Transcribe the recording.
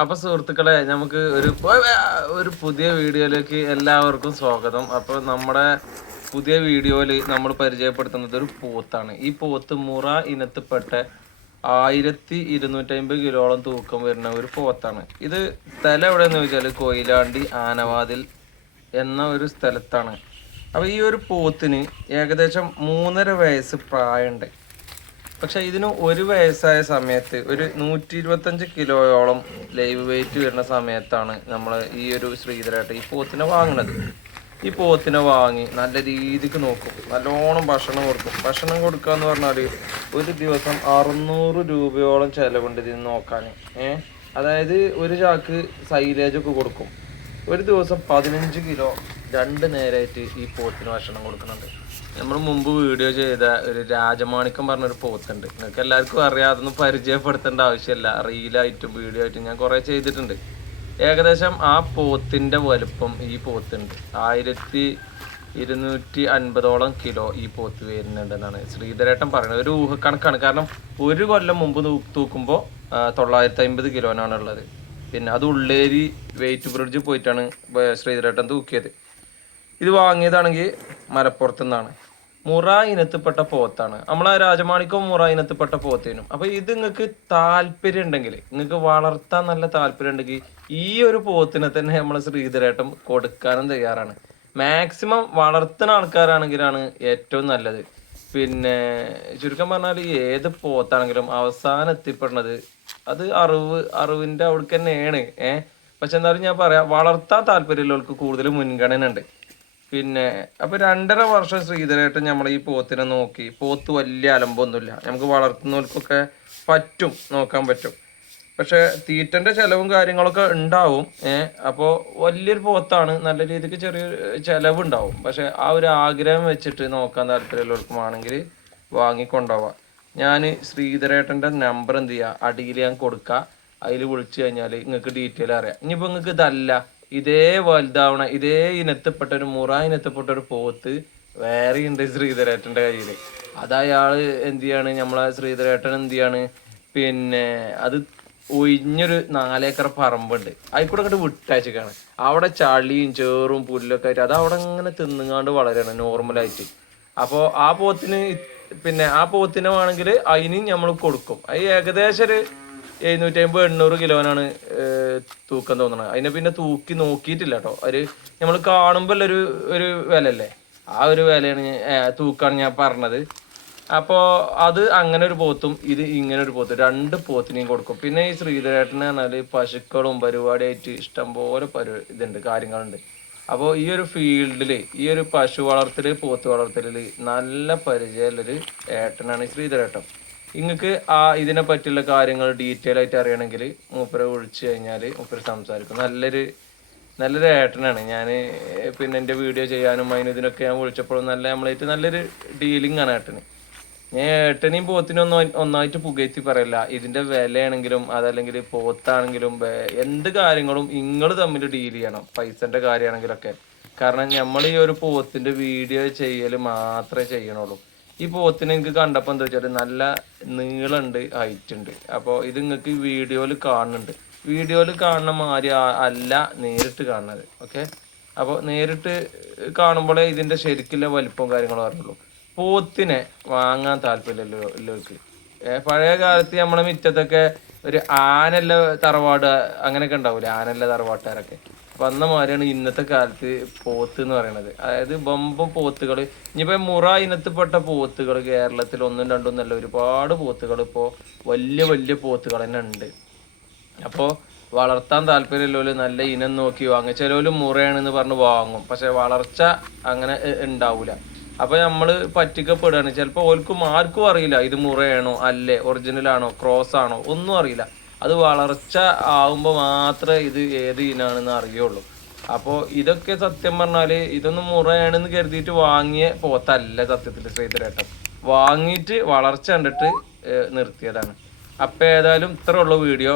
അപ്പൊ സുഹൃത്തുക്കളെ, നമുക്ക് ഒരു പുതിയ വീഡിയോയിലേക്ക് എല്ലാവർക്കും സ്വാഗതം. അപ്പൊ നമ്മുടെ പുതിയ വീഡിയോയിൽ നമ്മൾ പരിചയപ്പെടുത്തുന്നത് ഒരു പോത്താണ്. ഈ പോത്ത് മുറ ഇനത്തിൽപ്പെട്ട 1250 കിലോളം തൂക്കം വരുന്ന ഒരു പോത്താണ്. ഇത് സ്ഥലം എവിടെയെന്ന് ചോദിച്ചാൽ കൊയിലാണ്ടി ആനവാതിൽ എന്ന ഒരു സ്ഥലത്താണ്. അപ്പൊ ഈ ഒരു പോത്തിന് ഏകദേശം 3.5 വയസ്സ് പ്രായമുണ്ട്. പക്ഷെ ഇതിന് ഒരു വയസ്സായ സമയത്ത് ഒരു 125 കിലോയോളം ലൈവ് വെയിറ്റ് വരുന്ന സമയത്താണ് നമ്മൾ ഈ ഒരു ശ്രീധരേട്ടൻ ഈ പോത്തിനെ വാങ്ങുന്നത്. ഈ പോത്തിനെ വാങ്ങി നല്ല രീതിക്ക് നോക്കും, നല്ലോണം ഭക്ഷണം കൊടുക്കും. ഭക്ഷണം കൊടുക്കുക എന്ന് പറഞ്ഞാൽ ഒരു ദിവസം 600 രൂപയോളം ചിലവുണ്ട് ഇതിന് നോക്കാൻ. അതായത് ഒരു ചാക്ക് സൈലേജ് ഒക്കെ കൊടുക്കും. ഒരു ദിവസം 15 കിലോ 2 നേരമായിട്ട് ഈ പോത്തിന് ഭക്ഷണം കൊടുക്കുന്നുണ്ട്. നമ്മൾ മുമ്പ് വീഡിയോ ചെയ്ത ഒരു രാജമാണിക്കം പറഞ്ഞൊരു പോത്തുണ്ട്. നിങ്ങൾക്ക് എല്ലാവർക്കും അറിയാം, അതൊന്നും പരിചയപ്പെടുത്തേണ്ട ആവശ്യമില്ല. റീലായിട്ടും വീഡിയോ ആയിട്ടും ഞാൻ കുറേ ചെയ്തിട്ടുണ്ട്. ഏകദേശം ആ പോത്തിൻ്റെ വലുപ്പം ഈ പോത്തുണ്ട്. 1250 കിലോ ഈ പോത്ത് വരുന്നുണ്ടെന്നാണ് ശ്രീധരേട്ടൻ പറയുന്നത്. ഒരു ഊഹക്കണക്കാണ്. കാരണം ഒരു കൊല്ലം മുമ്പ് തൂക്കുമ്പോൾ 950 കിലോനാണ് ഉള്ളത്. പിന്നെ അത് ഉള്ളേരി വെയിറ്റ് ബ്രിഡ്ജ് പോയിട്ടാണ് ശ്രീധരേട്ടൻ തൂക്കിയത്. ഇത് വാങ്ങിയതാണെങ്കിൽ മലപ്പുറത്തു നിന്നാണ്. മുറ ഇനത്തിൽപ്പെട്ട പോത്താണ്. നമ്മളെ രാജമാണിക്കം മുറ ഇനത്തിൽപ്പെട്ട പോത്തേനും. അപ്പൊ ഇത് നിങ്ങൾക്ക് താല്പര്യം ഉണ്ടെങ്കിൽ, നിങ്ങൾക്ക് വളർത്താൻ നല്ല താല്പര്യം ഉണ്ടെങ്കിൽ ഈ ഒരു പോത്തിനെ തന്നെ നമ്മൾ ശ്രീധരേട്ടൻ കൊടുക്കാനും തയ്യാറാണ്. മാക്സിമം വളർത്തുന്ന ആൾക്കാരാണെങ്കിലാണ് ഏറ്റവും നല്ലത്. പിന്നെ ചുരുക്കം പറഞ്ഞാൽ ഏത് പോത്താണെങ്കിലും അവസാനം എത്തിപ്പെടുന്നത് അത് അറിവിന്റെ അവിടേക്ക് തന്നെയാണ്. പക്ഷെ എന്തായാലും ഞാൻ പറയാം, വളർത്താൻ താല്പര്യമുള്ളവർക്ക് കൂടുതൽ മുൻഗണന ഉണ്ട്. പിന്നെ അപ്പൊ 2.5 വർഷം ശ്രീധരേട്ടൻ നമ്മൾ ഈ പോത്തിനെ നോക്കി. പോത്ത് വലിയ അലമ്പൊന്നുമില്ല, നമുക്ക് വളർത്തുന്നവർക്കൊക്കെ നോക്കാൻ പറ്റും. പക്ഷെ തീറ്റന്റെ ചെലവും കാര്യങ്ങളൊക്കെ ഉണ്ടാവും. അപ്പോൾ വലിയൊരു പോത്താണ്, നല്ല രീതിക്ക് ചെറിയൊരു ചെലവുണ്ടാവും. പക്ഷെ ആ ഒരു ആഗ്രഹം വെച്ചിട്ട് നോക്കാൻ താല്പര്യമുള്ളവർക്കുമാണെങ്കിൽ വാങ്ങിക്കൊണ്ടുപോവാം. ഞാൻ ശ്രീധരേട്ടന്റെ നമ്പർ എന്ത് ചെയ്യുക, അടിയിൽ ഞാൻ കൊടുക്കുക. അതിൽ വിളിച്ചു കഴിഞ്ഞാൽ നിങ്ങൾക്ക് ഡീറ്റെയിൽ അറിയാം. ഇനിയിപ്പോൾ നിങ്ങൾക്ക് ഇതല്ല, ഇതേ വലുതാവണ ഇതേ ഇനത്തിൽപ്പെട്ട ഒരു മുറ ഇനത്തിൽപ്പെട്ട ഒരു പോത്ത് വേറെ ഉണ്ട് ശ്രീധരേട്ടന്റെ കയ്യില്. അത് അയാള് എന്ത് ചെയ്യാണ്, നമ്മളെ ശ്രീധരേട്ടൻ എന്ത് ചെയ്യാണ്, പിന്നെ അത് ഒഴിഞ്ഞൊരു 4 ഏക്കർ പറമ്പുണ്ട്, അതിൽക്കൂടെ അങ്ങോട്ട് വിട്ടയച്ചേക്കാണ്. അവിടെ ചളിയും ചേറും പുല്ലൊക്കെ ആയിട്ട് അത് അവിടെ ഇങ്ങനെ തിന്നുങ്ങാണ്ട് വളരാണ് നോർമലായിട്ട്. അപ്പോൾ ആ പോത്തിന് പിന്നെ ആ പോത്തിനെ വേണമെങ്കിൽ അതിനും നമ്മൾ കൊടുക്കും. അത് ഏകദേശം ഒരു 750-800 കിലോനാണ് തൂക്കം തോന്നണത്. അതിനെ പിന്നെ തൂക്കി നോക്കിയിട്ടില്ല കേട്ടോ. നമ്മൾ കാണുമ്പോൾ ഒരു വില അല്ലേ, ആ ഒരു വിലയാണ് തൂക്കാണ് ഞാൻ പറഞ്ഞത്. അപ്പോൾ അത് അങ്ങനെ ഒരു പോത്തും ഇത് ഇങ്ങനെ ഒരു പോത്തും, 2 പോത്തിനെയും കൊടുക്കും. പിന്നെ ഈ ശ്രീധരേട്ടന് പറഞ്ഞാൽ പശുക്കളും പരിപാടിയായിട്ട് ഇഷ്ടംപോലെ ഇതുണ്ട്, കാര്യങ്ങളുണ്ട്. അപ്പോൾ ഈ ഒരു ഫീൽഡിൽ ഈ ഒരു പശു വളർത്തൽ പോത്ത് വളർത്തലിൽ നല്ല പരിചയമുള്ളൊരു ഏട്ടനാണ് ശ്രീധരേട്ടൻ. നിങ്ങൾക്ക് ഇതിനെ പറ്റിയുള്ള കാര്യങ്ങൾ ഡീറ്റെയിൽ ആയിട്ട് അറിയണമെങ്കിൽ മൂപ്പരെ വിളിച്ചു കഴിഞ്ഞാൽ മൂപ്പര് സംസാരിക്കും. നല്ലൊരു ഏട്ടനാണ്. ഞാൻ പിന്നെ എൻ്റെ വീഡിയോ ചെയ്യാനും ഇതിനൊക്കെ ഞാൻ വിളിച്ചപ്പോഴും നമ്മളായിട്ട് നല്ലൊരു ഡീലിംഗ് ആണ് ഏട്ടന്. ഞാൻ ഏട്ടനെയും പോത്തിനും ഒന്നായിട്ട് പുകഴ്ത്തി പറയില്ല. ഇതിൻ്റെ വിലയാണെങ്കിലും അതല്ലെങ്കിൽ പോത്താണെങ്കിലും എന്ത് കാര്യങ്ങളും നിങ്ങൾ തമ്മിൽ ഡീൽ ചെയ്യണം, പൈസൻ്റെ കാര്യമാണെങ്കിലൊക്കെ. കാരണം നമ്മൾ ഈ ഒരു പോത്തിൻ്റെ വീഡിയോ ചെയ്യൽ മാത്രമേ ചെയ്യണുള്ളൂ. ഈ പോത്തിനെ എനിക്ക് കണ്ടപ്പോൾ എന്താ വെച്ചാൽ നല്ല നീളമുണ്ട്, ഹൈറ്റ് ഉണ്ട്. അപ്പോൾ ഇത് നിങ്ങൾക്ക് വീഡിയോയിൽ കാണുന്നുണ്ട്. വീഡിയോയിൽ കാണുന്ന മാതിരി അല്ല നേരിട്ട് കാണുന്നത്. ഓക്കെ, അപ്പോൾ നേരിട്ട് കാണുമ്പോഴേ ഇതിൻ്റെ ശരിക്കുള്ള വലിപ്പവും കാര്യങ്ങളും അറിയുള്ളൂ. പോത്തിനെ വാങ്ങാൻ താല്പര്യമില്ലവർക്ക്. പഴയ കാലത്ത് നമ്മളെ മുറ്റത്തൊക്കെ ഒരു ആനല്ല തറവാട് അങ്ങനെയൊക്കെ ഉണ്ടാവില്ലേ, ആനല്ല തറവാട്ടുകാരൊക്കെ. അപ്പം അന്ന മാതിരിയാണ് ഇന്നത്തെ കാലത്ത് പോത്ത് എന്ന് പറയുന്നത്. അതായത് ബമ്പം പോത്തുകൾ. ഇനിയിപ്പോൾ മുറ ഇനത്തിൽപ്പെട്ട പോത്തുകൾ കേരളത്തിൽ 1ഉം 2ഉം എന്നല്ല, ഒരുപാട് പോത്തുകൾ ഇപ്പോൾ വലിയ വലിയ പോത്തുകൾ തന്നെ ഉണ്ട്. അപ്പോൾ വളർത്താൻ താല്പര്യമുള്ളവർ നല്ല ഇനം നോക്കി വാങ്ങും. ചിലവർ മുറയാണെന്ന് പറഞ്ഞ് വാങ്ങും, പക്ഷെ വളർച്ച അങ്ങനെ ഉണ്ടാവില്ല. അപ്പൊ നമ്മൾ പറ്റിക്കപ്പെടുകയാണ്. ചിലപ്പോൾ ആർക്കും അറിയില്ല ഇത് മുറയാണോ അല്ലേ, ഒറിജിനൽ ആണോ ക്രോസ് ആണോ ഒന്നും അറിയില്ല. അത് വളർച്ച ആവുമ്പോൾ മാത്രമേ ഇത് ഏത് ഇനാണെന്ന് അറിയുള്ളൂ. അപ്പോൾ ഇതൊക്കെ സത്യം പറഞ്ഞാൽ ഇതൊന്നും മുറയാണെന്ന് കരുതിയിട്ട് വാങ്ങിയ പോത്തല്ല സത്യത്തിൽ ശ്രീധരേട്ടൻ. വാങ്ങിയിട്ട് വളർച്ച കണ്ടിട്ട് നിർത്തിയതാണ്. അപ്പോൾ ഏതായാലും ഇത്ര ഉള്ള വീഡിയോ.